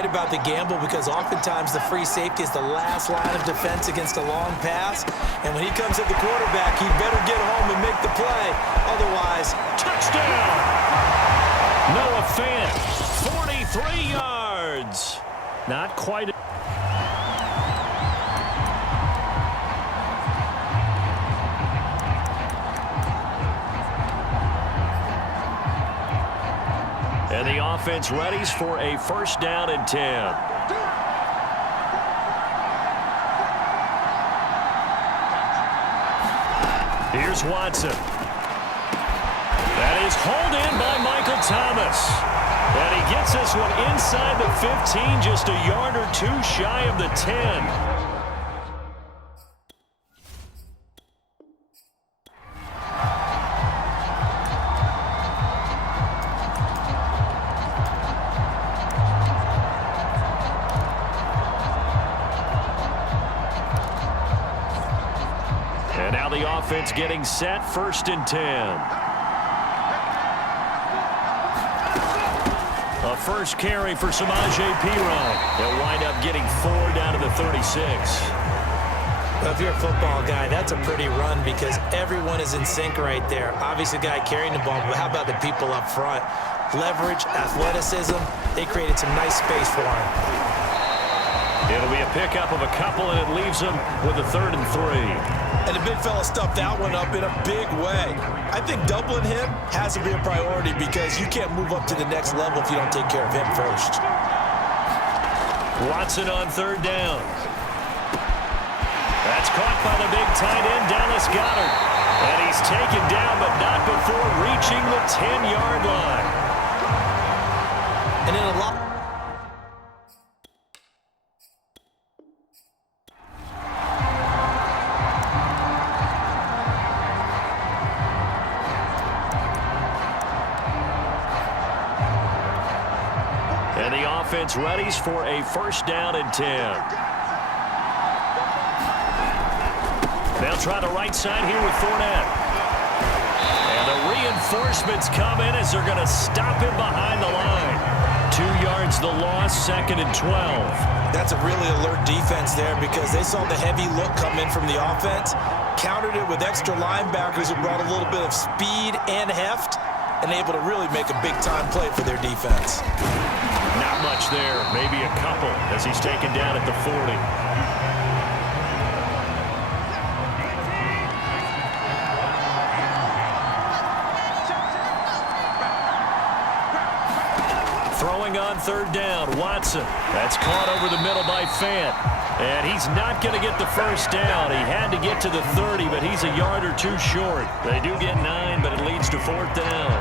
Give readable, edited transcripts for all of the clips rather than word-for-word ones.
right about the gamble because oftentimes the free safety is the last line of defense against a long pass. And when he comes at the quarterback, he better get home and make the play. Otherwise, touchdown! Noah Fant, 43 yards. Not quite. And the offense readies for a first down and 10. Here's Watson. That is hauled in by Michael Thomas. And he gets this one inside the 15, just a yard or two shy of the 10. And now the offense getting set, first and 10. A first carry for Samaje Perine. They'll wind up getting 4 down to the 36. Well, if you're a football guy, that's a pretty run because everyone is in sync right there. Obviously, the guy carrying the ball, but how about the people up front? Leverage, athleticism, they created some nice space for him. It'll be a pickup of a couple, and it leaves them with a 3rd and 3. And the big fella stuffed that one up in a big way. I think doubling him has to be a priority because you can't move up to the next level if you don't take care of him first. Watson on 3rd down. That's caught by the big tight end, Dallas Goedert. And he's taken down, but not before reaching the 10-yard line. And in a lot. And the offense readies for a first down and 10. They'll try the right side here with Fournette. And the reinforcements come in as they're going to stop him behind the line. 2 yards the loss, 2nd and 12. That's a really alert defense there because they saw the heavy look come in from the offense, countered it with extra linebackers who brought a little bit of speed and heft, and able to really make a big-time play for their defense. Not much there, maybe a couple as he's taken down at the 40. Throwing on 3rd down, Watson. That's caught over the middle by Fant. And he's not going to get the first down. He had to get to the 30, but he's a yard or two short. They do get 9, but it leads to 4th down.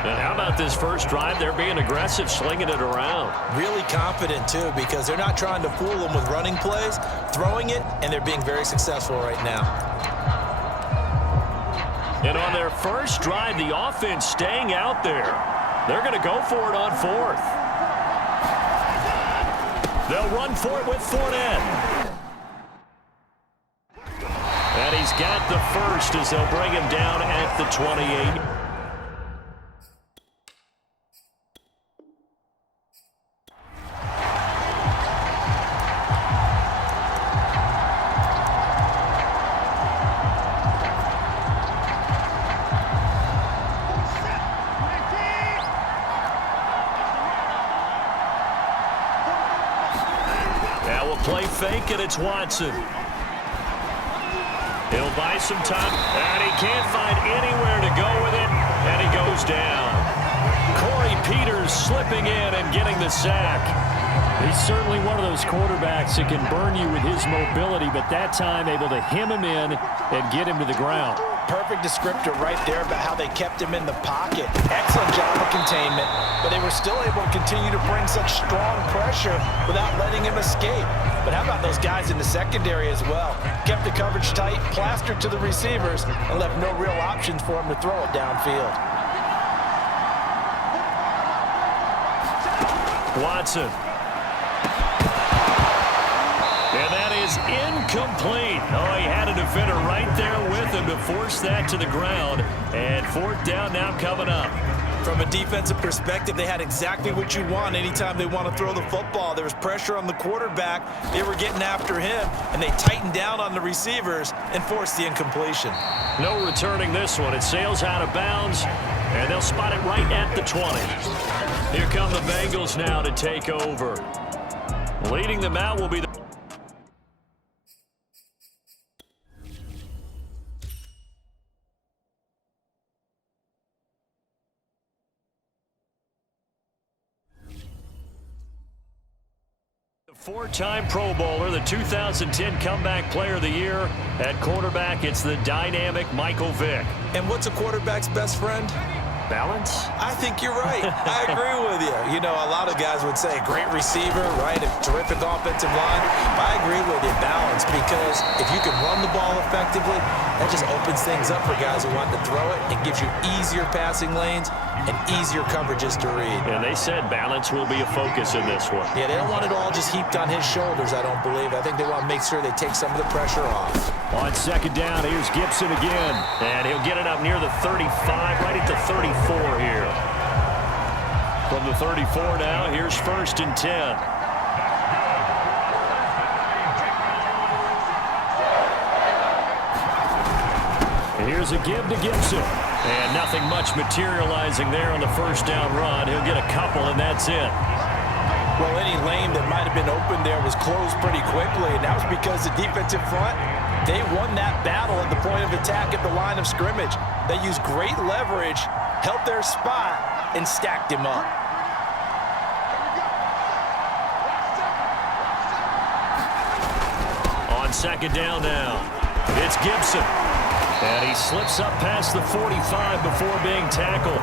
And how about this first drive? They're being aggressive, slinging it around. Really confident, too, because they're not trying to fool them with running plays, throwing it, and they're being very successful right now. And on their first drive, the offense staying out there. They're going to go for it on 4th. They'll run for it with Fournette. And he's got the first as they'll bring him down at the 28. Play fake, and it's Watson. He'll buy some time, and he can't find anywhere to go with it, and he goes down. Corey Peters slipping in and getting the sack. He's certainly one of those quarterbacks that can burn you with his mobility, but that time able to hem him in and get him to the ground. Perfect descriptor right there about how they kept him in the pocket. Excellent job of containment, but they were still able to continue to bring such strong pressure without letting him escape. But how about those guys in the secondary as well? Kept the coverage tight, plastered to the receivers, and left no real options for him to throw it downfield. Watson. And that is incomplete. Oh, he had a defender right there with him to force that to the ground. And 4th down now coming up. From a defensive perspective, they had exactly what you want anytime they want to throw the football. There was pressure on the quarterback. They were getting after him, and they tightened down on the receivers and forced the incompletion. No returning this one. It sails out of bounds, and they'll spot it right at the 20. Here come the Bengals now to take over. Leading them out will be the four-time Pro Bowler, the 2010 Comeback Player of the Year. At quarterback, it's the dynamic Michael Vick. And what's a quarterback's best friend? Balance? I think you're right. I agree with you. You know, a lot of guys would say great receiver, right? A terrific offensive line. But I agree with you, balance, because if you can run the ball effectively, that just opens things up for guys who want to throw it and gives you easier passing lanes and easier coverages to read. And they said balance will be a focus in this one. Yeah, they don't want it all just heaped on his shoulders, I don't believe. I think they want to make sure they take some of the pressure off. On second down, here's Gibson again. And he'll get it up near the 35, right at the 34 here. From the 34 now, here's 1st and 10. And here's a give to Gibson. And nothing much materializing there on the first down run. He'll get a couple, and that's it. Well, any lane that might have been open there was closed pretty quickly, and that was because the defensive front, they won that battle at the point of attack at the line of scrimmage. They used great leverage, held their spot, and stacked him up. On second down now, it's Gibson. And he slips up past the 45 before being tackled.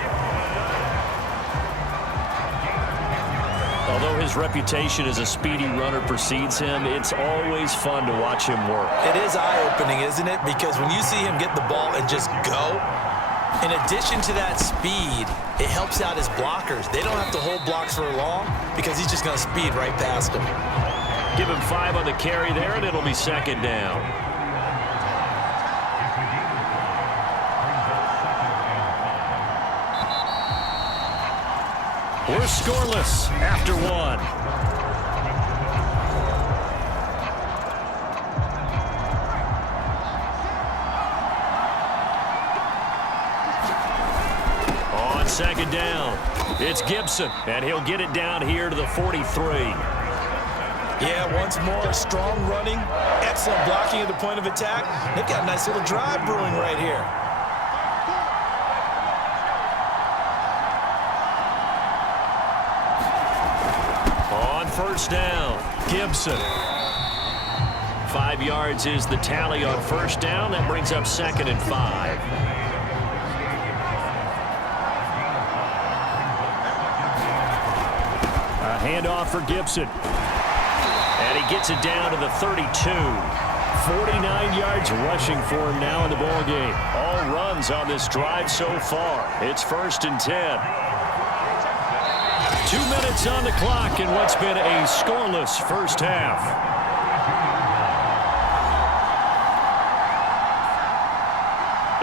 Although his reputation as a speedy runner precedes him, it's always fun to watch him work. It is eye-opening, isn't it? Because when you see him get the ball and just go, in addition to that speed, it helps out his blockers. They don't have to hold blocks for long because he's just going to speed right past them. Give him 5 on the carry there, and it'll be second down. We're scoreless after 1. On second down, it's Gibson, and he'll get it down here to the 43. Yeah, once more, strong running, excellent blocking at the point of attack. They've got a nice little drive brewing right here. First down, Gibson. 5 yards is the tally on first down. That brings up 2nd and 5. A handoff for Gibson. And he gets it down to the 32. 49 yards rushing for him now in the ball game. All runs on this drive so far. It's 1st and 10. 2 minutes on the clock in what's been a scoreless first half.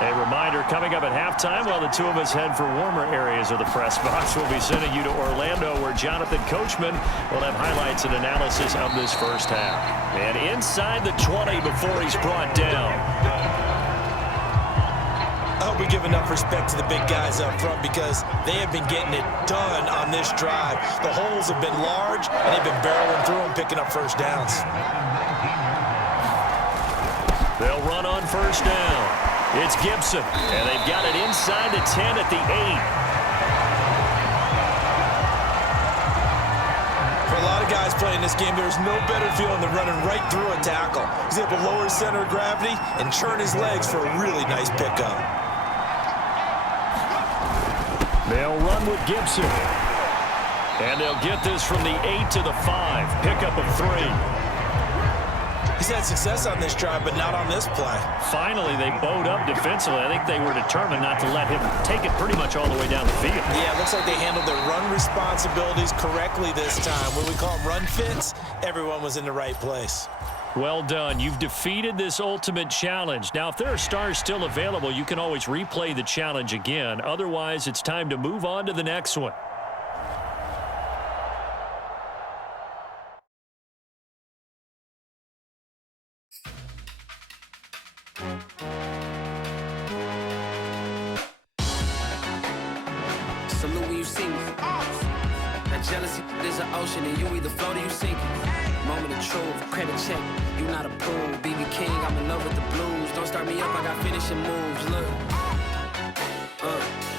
A reminder coming up at halftime while the two of us head for warmer areas of the press box. We'll be sending you to Orlando where Jonathan Coachman will have highlights and analysis of this first half. And inside the 20 before he's brought down. I hope we give enough respect to the big guys up front because they have been getting it done on this drive. The holes have been large, and they've been barreling through them, picking up first downs. They'll run on first down. It's Gibson, and they've got it inside the 10 at the 8. For a lot of guys playing this game, there's no better feeling than running right through a tackle. He's able to lower his center of gravity and churn his legs for a really nice pickup. They'll run with Gibson. And they'll get this from the 8 to the 5. Pickup of 3. He's had success on this drive, but not on this play. Finally, they bowed up defensively. I think they were determined not to let him take it pretty much all the way down the field. Yeah, it looks like they handled their run responsibilities correctly this time. When we call them run fits, everyone was in the right place. Well done. You've defeated this ultimate challenge. Now, if there are stars still available, you can always replay the challenge again. Otherwise, it's time to move on to the next one. Salute when you see me. That jealousy is an ocean, and you either float or you sink it. Moment of truth, credit check, you not approved. BB King, I'm in love with the blues. Don't start me up, I got finishing moves. Look,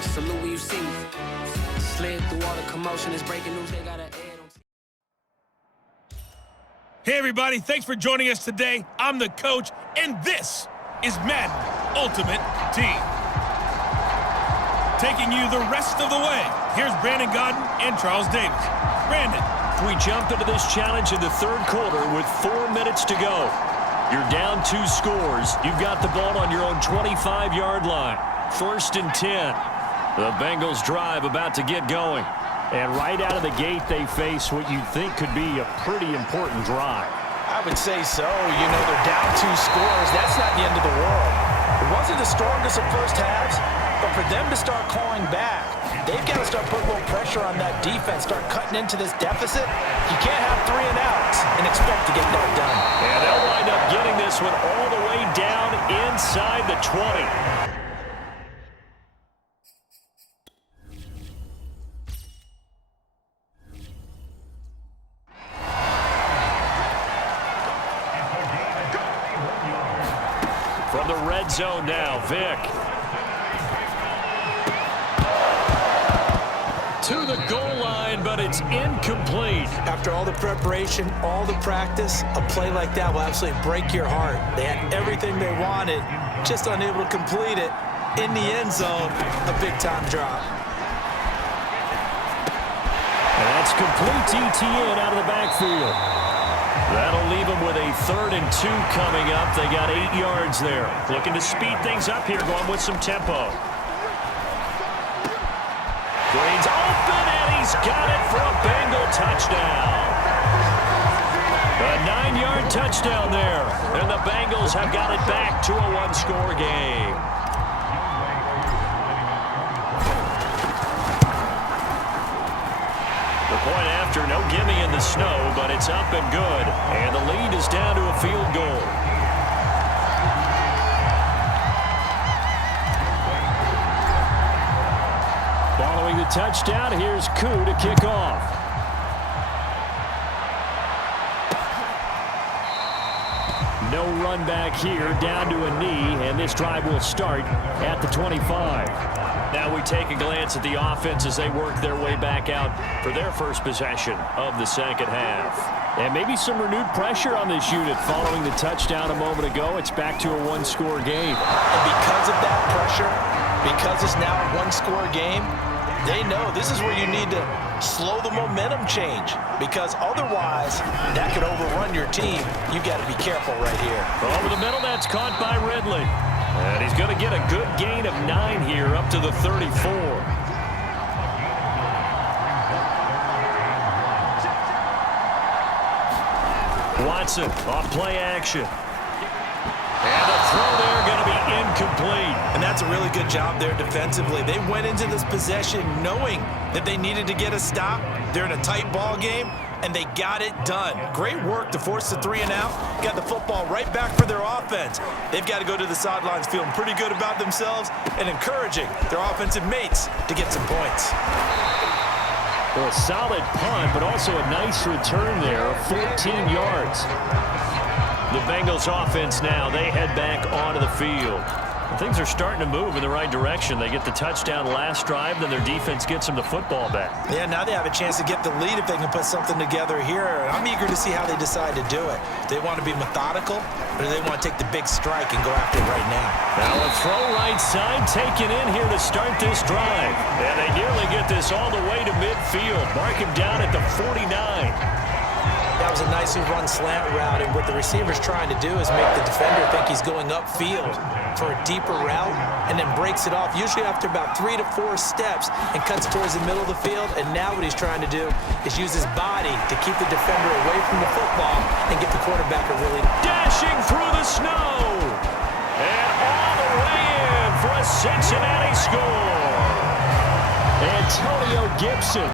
salute when you see me. Slid through all the commotion, it's breaking news. They got an ad on. Hey everybody, thanks for joining us today. I'm the coach, and this is Madden Ultimate Team. Taking you the rest of the way, here's Brandon Godden and Charles Davis. Brandon. We jump into this challenge in the third quarter with 4 minutes to go. You're down 2 scores. You've got the ball on your own 25-yard line. 1st and 10. The Bengals drive about to get going. And right out of the gate, they face what you'd think could be a pretty important drive. I would say so. You know, they're down 2 scores. That's not the end of the world. It wasn't the strongest of first halves, but for them to start clawing back, they've got to start putting a little pressure on that defense, start cutting into this deficit. You can't have 3 and outs and expect to get that done. And they'll wind up getting this one all the way down inside the 20. From the red zone now, Vic. To the goal line, but it's incomplete. After all the preparation, all the practice, a play like that will absolutely break your heart. They had everything they wanted, just unable to complete it. In the end zone, a big-time drop. And that's complete TTN out of the backfield. That'll leave them with a 3rd and 2 coming up. They got 8 yards there. Looking to speed things up here, going with some tempo. Green's open, and he's got it for a Bengal touchdown. A 9-yard touchdown there. And the Bengals have got it back to a 1-score game. The point after, no gimme in the snow, but it's up and good. And the lead is down to a field goal. Following the touchdown, here's Koo to kick off. No run back here, down to a knee, and this drive will start at the 25. Now we take a glance at the offense as they work their way back out for their first possession of the second half. And maybe some renewed pressure on this unit following the touchdown a moment ago. It's back to a 1-score game. And because of that pressure, because it's now a 1-score game, they know this is where you need to slow the momentum change, because otherwise that could overrun your team. You've got to be careful right here. Over the middle, that's caught by Ridley. And he's going to get a good gain of 9 here up to the 34. Watson off play action. And the throw there going to be incomplete. And that's a really good job there defensively. They went into this possession knowing that they needed to get a stop. They're in a tight ball game, and they got it done. Great work to force the 3 and out. Got the football right back for their offense. They've got to go to the sidelines feeling pretty good about themselves and encouraging their offensive mates to get some points. Well, a solid punt, but also a nice return there of 14 yards. The Bengals offense now, they head back onto the field. And things are starting to move in the right direction. They get the touchdown last drive, then their defense gets them the football back. Yeah, now they have a chance to get the lead if they can put something together here. I'm eager to see how they decide to do it. Do they want to be methodical, or do they want to take the big strike and go after it right now? Now a throw right side taken in here to start this drive. And they nearly get this all the way to midfield. Mark him down at the 49. That was a nicely run slant route, and what the receiver's trying to do is make the defender think he's going upfield for a deeper route and then breaks it off, usually after about 3 to 4 steps, and cuts towards the middle of the field. And now what he's trying to do is use his body to keep the defender away from the football and get the quarterback a really... Dashing through the snow. And all the way in for a Cincinnati score. Antonio Gibson.